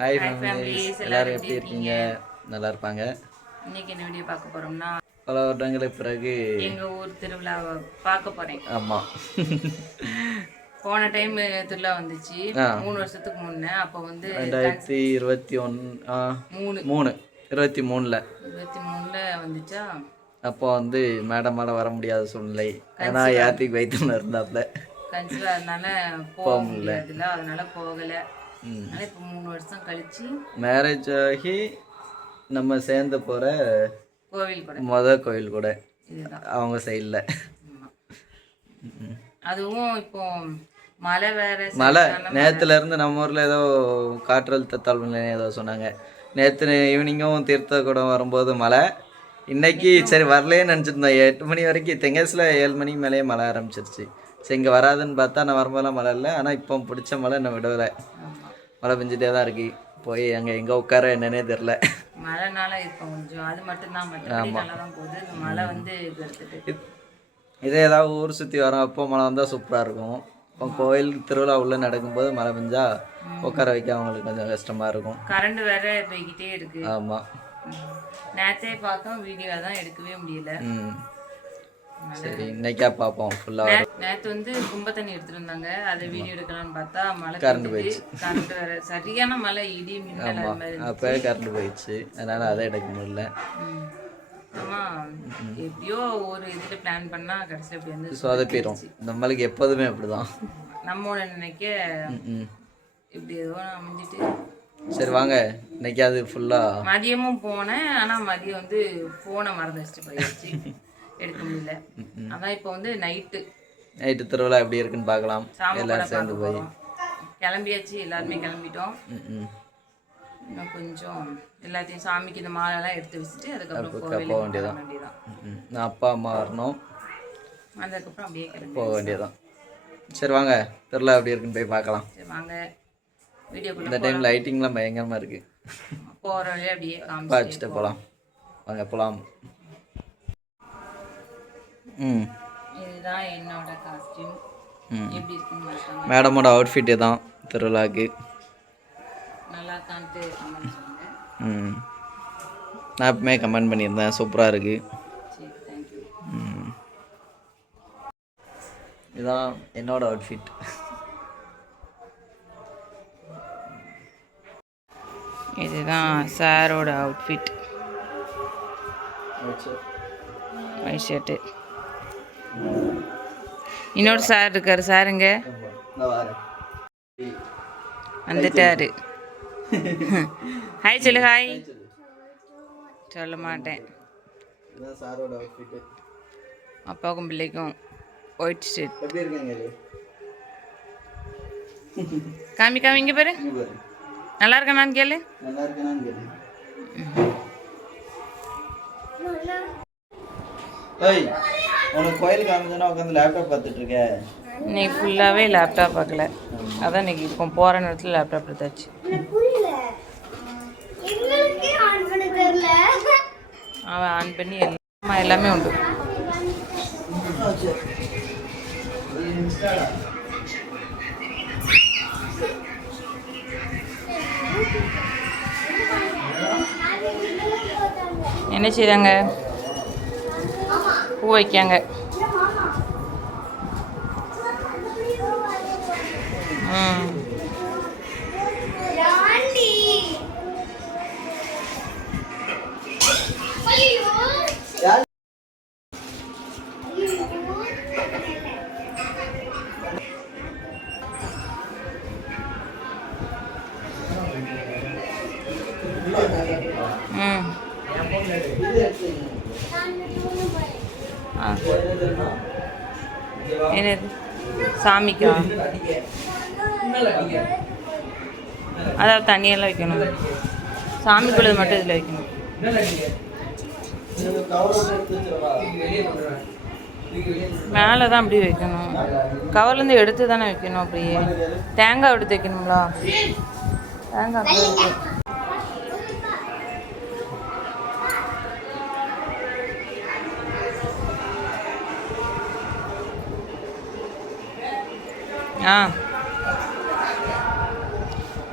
Hi families, எல்லாரும் எப்படி இருக்கீங்க? நல்லா இருப்பாங்க. இன்னைக்கு என்ன வீடியோ பார்க்க போறோம்னா, பல வருடங்களுக்கு பிறகு எங்க ஊர் திருவிழாவை பார்க்க போறேன். ஆமாம், போன டைம் திருவிழா வந்துச்சு 3 வருஷத்துக்கு முன்னே. அப்போ வந்து 2023 வந்துச்சா. அப்போ வந்து மேடமால் வர முடியாத சூழ்நிலை. ஏன்னா யாத்திக்கு வயிற்றுல இருந்தாப்புல கன்சிலாக அதனால போக முடியாதுல்ல, அதனால போகலை. அதனால இப்போ 3 வருஷம் கழிச்சு மேரேஜ் ஆகி நம்ம சேர்ந்து போகிற கோவில் கூட கோவில் கூட இதுதான் அவங்க சைடில். அதுவும் இப்போ மழை வேற. மழை நேற்றுலேருந்து நம்ம ஊரில் ஏதோ காற்றழுத்த தாழ்வு நிலை ஏதோ சொன்னாங்க. நேற்று ஈவினிங்கும் தீர்த்த கூடம் வரும்போது மழை. இன்னைக்கு சரி வரலேன்னு நினச்சிருந்தோம். 8 மணி வரைக்கும் தெங்காசில் 7 மணிக்கு மேலேயே மழை ஆரம்பிச்சிருச்சு. சரி இங்கே வராதுன்னு பார்த்தா நான் வரும்போதெல்லாம் மழை இல்லை. ஆனால் இப்போ பிடிச்ச மழை நான் விடலை. மழை பெஞ்சிட்டே தான் இருக்கு. போய் அங்கே எங்கே உட்கார என்னன்னே தெரில. மழைனால இப்போ கொஞ்சம் அது மட்டும்தான். நல்லா தான் போகுது. மழை வந்து இதே ஏதாவது ஊர் சுற்றி வரோம் அப்போ மழை வந்தால் சூப்பராக இருக்கும். இப்போ கோயில் திருவிழா உள்ளே நடக்கும்போது மழை பெஞ்சா உட்கார வைக்க அவங்களுக்கு கொஞ்சம் கஷ்டமாக இருக்கும். கரண்ட் வேற போய்கிட்டே இருக்கு. ஆமாம், நேற்றே பார்த்தோம், வீடியோ தான் எடுக்கவே முடியல. சரி இன்னைக்கா பார்ப்போம் ஃபுல்லாக. நேற்று வந்து கும்ப தண்ணி எடுத்துட்டு வந்தாங்க, அதை வீடியோ எடுக்கலாம்னு பார்த்தா மழை கரண்ட் போயிடுச்சு. கரண்ட் வேற சரியான மழை, இடி மின்னல் மாதிரி. அப்போ கரண்ட் போயிடுச்சு, அதனால அதை எடுக்க முடியல. ஆமாம், எப்படியோ ஒரு இதில் பிளான் பண்ணால் கடைசியில் அப்படி வந்து சொதப்பிடும். நம்மளுக்கு எப்போதுமே அப்படிதான். நம்மளோட நினைக்க இப்படி ஏதோ அமைஞ்சிட்டு. சரி வாங்க இன்னைக்கு அது ஃபுல்லாக. மதியமும் போனேன், ஆனால் மதியம் வந்து ஃபோனை மறந்து வச்சுட்டு போயிடுச்சு, எடுக்க முடியல. அதான் இப்போ வந்து நைட்டு திருவிழா எப்படி இருக்குன்னு பார்க்கலாம். எல்லாரும் சேர்ந்து போய் கிளம்பியாச்சு, எல்லாருமே கிளம்பிட்டோம். இன்னும் கொஞ்சம் எல்லாத்தையும் சாமிக்கு இந்த மாலைலாம் எடுத்து வச்சுட்டு அதுக்கப்புறம் போக வேண்டியதான். நான் அப்பா அம்மா வரணும், அதுக்கப்புறம் அப்படியே போக வேண்டியதான். சரி வாங்க திருவிழா எப்படி இருக்குன்னு போய் பார்க்கலாம். சரி வாங்க வீடியோ. இந்த டைம் லைட்டிங்லாம் பயங்கரமாக இருக்குது. போகிற வழியே அப்படியே காமிச்சிட்டு போகலாம். வாங்க போகலாம். இதுதான் என்னோட காஸ்டியூம். எப்படி இருக்குன்னு மேடமோட அவுட்ஃபிட்டு தான் திருவிழாக்கு. நல்லா காண்ட்டு கமெண்ட் சொல்லுங்க. நான் எப்பவுமே கமெண்ட் பண்ணியிருந்தேன், சூப்பராக இருக்குது. சரி, தேங்க்யூ. இதுதான் என்னோட அவுட்ஃபிட். இதுதான் சாரோட அவுட்ஃபிட். White shirt. இன்னொரு சார் இருக்காரு. சாருங்க வந்துட்டாரு. ஹாய் சொல்லு. ஹாய் சொல்ல மாட்டேன். அப்பாவுக்கும் பிள்ளைக்கும் ஒயிட் ஷர்ட். காமி இங்கே பாரு. நல்லா இருக்கேனான்னு கேளு. உனக்கு கோயில் காமிச்சோன்னா உட்காந்து லேப்டாப் பார்த்துட்டு இருக்கேன். இன்னைக்கு ஃபுல்லாகவே லேப்டாப் பார்க்கல, அதான் இன்னைக்கு இப்போ போகிற நேரத்தில் லேப்டாப் எடுத்தாச்சு. அவன் ஆன் பண்ணி எல்லாமே உண்டு. என்ன செய்றாங்க? பூ வைக்காங்க. என்னது சாமிக்கா? அதாவது தண்ணியெல்லாம் வைக்கணும். சாமிக்குள்ளது மட்டும் இதில் வைக்கணும். மேலே தான் அப்படி வைக்கணும். கவர்லேருந்து எடுத்து தானே வைக்கணும். அப்படியே தேங்காய் எடுத்து வைக்கணுங்களா? தேங்காய் அப்படியே வைக்கணும்.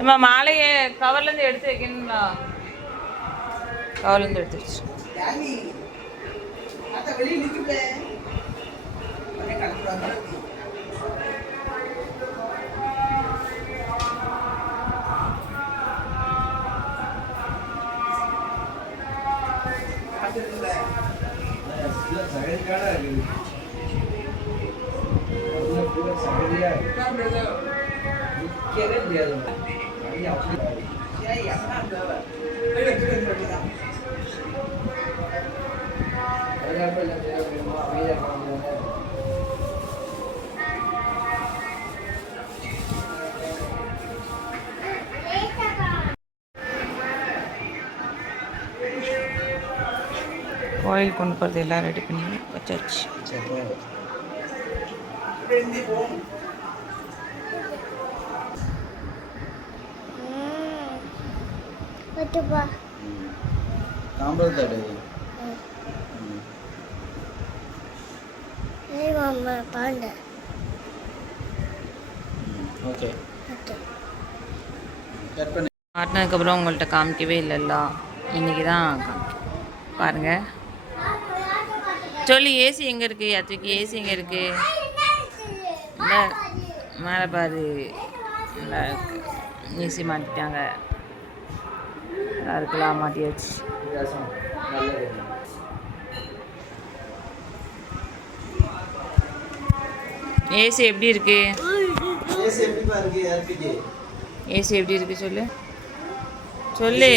ஏம்மா மாலையை கவர்லேருந்து எடுத்து வைக்கணுங்களா? கவர்லேருந்து எடுத்து வச்சு கோயில் கொண்டு போகிறது எல்லாம் ரெடி பண்ணி வச்சாச்சு. மாட்டினதுக்கப்புறம் உங்கள்கிட்ட காமிக்கவே இல்லைல்ல, இன்னைக்கு தான் பாருங்க. சொல்லி ஏசி எங்கே இருக்குது? யாத்திரிக்கு ஏசி எங்கே இருக்குது? இல்லை மேலே பாரு, நல்லா இருக்கு. ஏசி மாட்டிட்டாங்க, நல்லா இருக்கலாம், மாட்டியாச்சு. ஏசி எப்படி இருக்கு? ஏசி எப்படி இருக்கு சொல்லு சொல்லு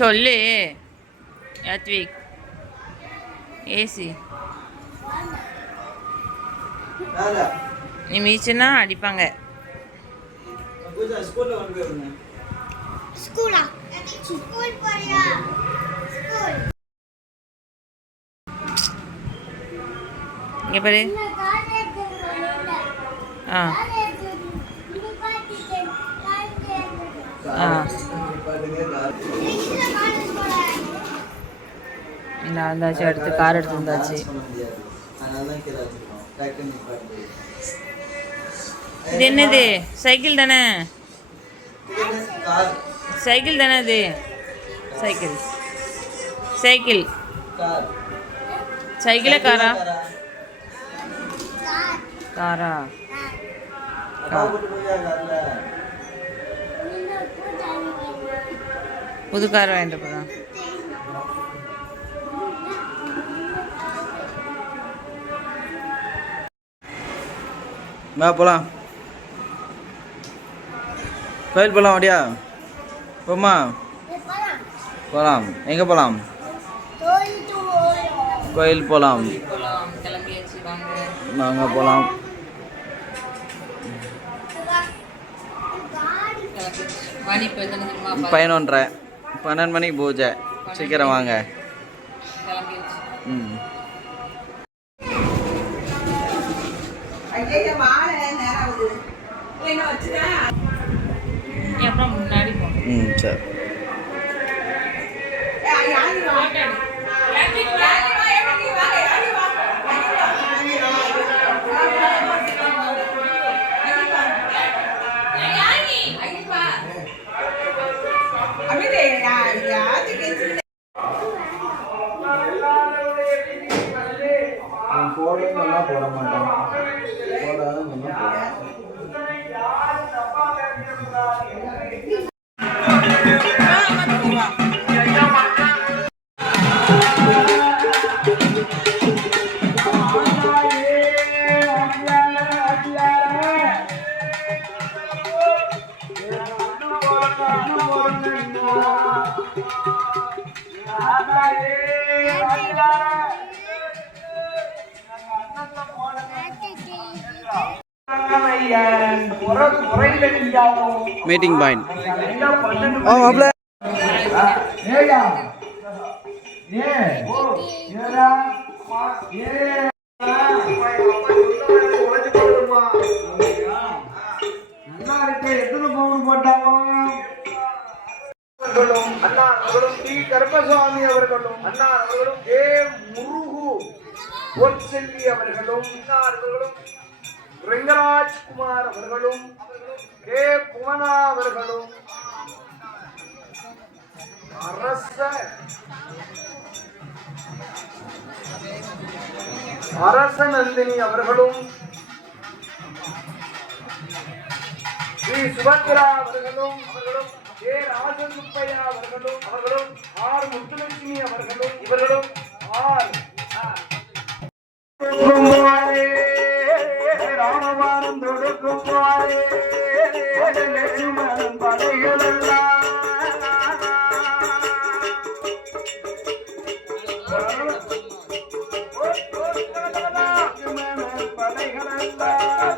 சொல்லு யாத்விக். ஏசி நீ மீச்சுன்னா அடிப்பாங்க. இங்கே பாரு. ஆ ஆ நான் வந்தாச்சு, அடுத்து கார் எடுத்து வந்தாச்சு. இது என்னது? சைக்கிள் தானே? சைக்கிள் தானே இது? சைக்கிள் சைக்கிள் சைக்கிளா காரா? காரா? புது கார் வாங்கிட்டு போதான். போகலாம், கோயில் போகலாம். அப்படியா போமா? போகலாம். எங்கே போகலாம்? கோயில் போகலாம். நாங்கள் போகலாம். 11:30 12 மணிக்கு பூஜை. சீக்கிரம் வாங்க. ம் அப்புறம் முன்னாடி ம் சரி. போட மாட்டோம். Meeting point. அண்ணா அவர்களும் டி கருப்பசாமி அவர்களும், அண்ணா அவர்களும் ஏ முருகு பொற்செல்வி அவர்களும், அண்ணா அவர்களும் ரிங்கராஜ் குமார் அவர்களும் கே புவனா அவர்களும் அரச நந்தினி அவர்களும் ஸ்ரீ சுபத்ரா அவர்களும் கே ராஜசுப்பையா அவர்களும் ஆர் முத்துலட்சுமி அவர்களும் இவர்களும் ஆர் ராமவாரம் தொடுக்கும் லட்சுமணன் படைகளெல்லாம் படைகளெல்லாம்